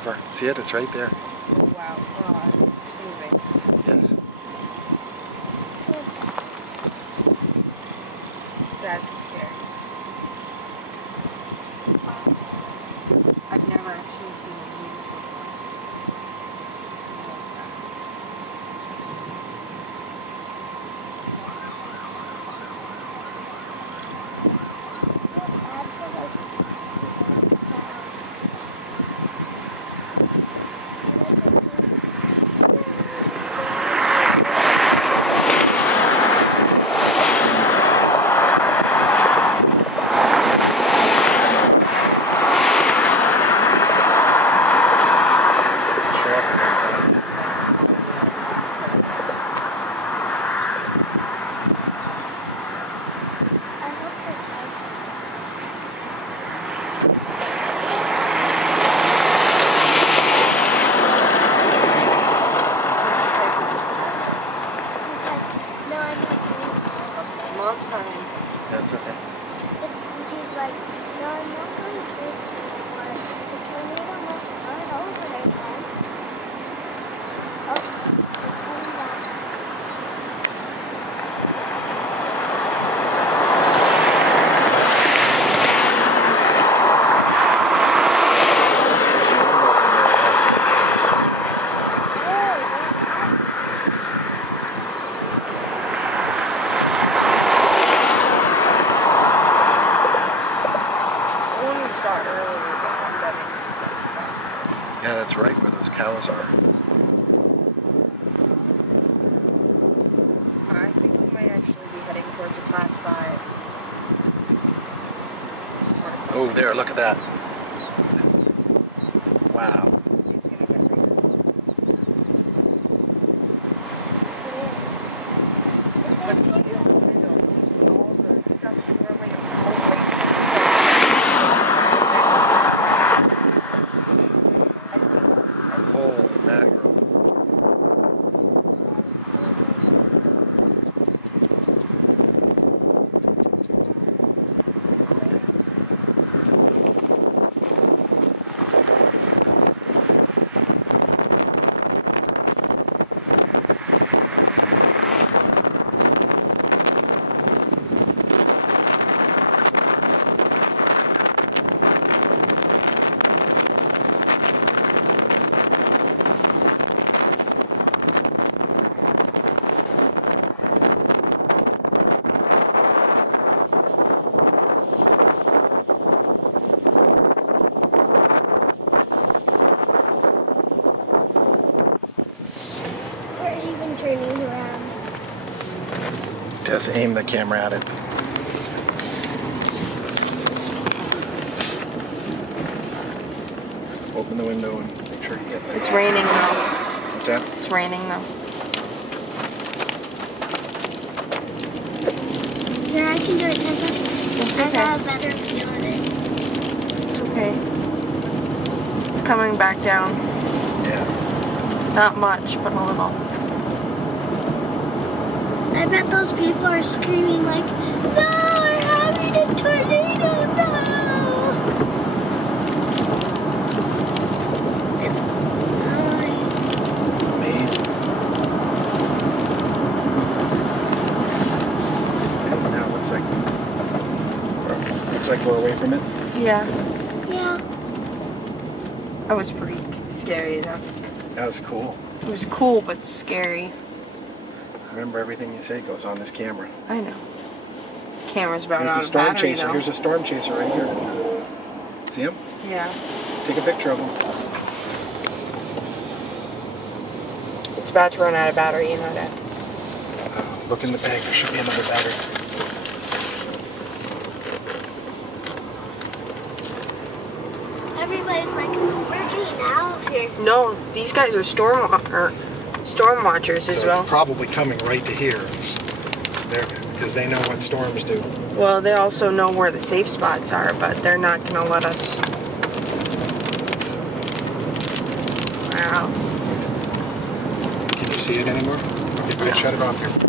boulevard. See it? It's right there. Wow, no, it's moving. That's scary. I've never actually seen it move. Yeah, that's right. Those cows are. I think we might actually be heading towards Class 5. Oh, there, look at that. Wow. Let's look at the stuff swarming. Just aim the camera at it. Open the window and make sure you get there. It's raining though. What's that? It's raining though. Here, I can do it, Tessa. It's I okay. got a better view of it. It's okay. It's coming back down. Yeah. Not much, but a little. I bet those people are screaming like, no, we're having a tornado, no! It's fine. Amazing. Okay, now it looks like we're away from it. Yeah. Yeah. That was pretty scary though. That was cool. It was cool, but scary. Remember, everything you say goes on this camera. I know. Camera's about Here's out a of storm battery chaser. though. Here's a storm chaser right here. See him? Yeah. Take a picture of him. It's about to run out of battery, you know that. Look in the bag. There should be another battery. Everybody's like, we're getting out of here. No, these guys are storm watchers as So well. it's probably coming right to here. Because they know what storms do. Well, they also know where the safe spots are, but they're not going to let us. Wow. Can you see it anymore? Okay, go ahead, shut it off here.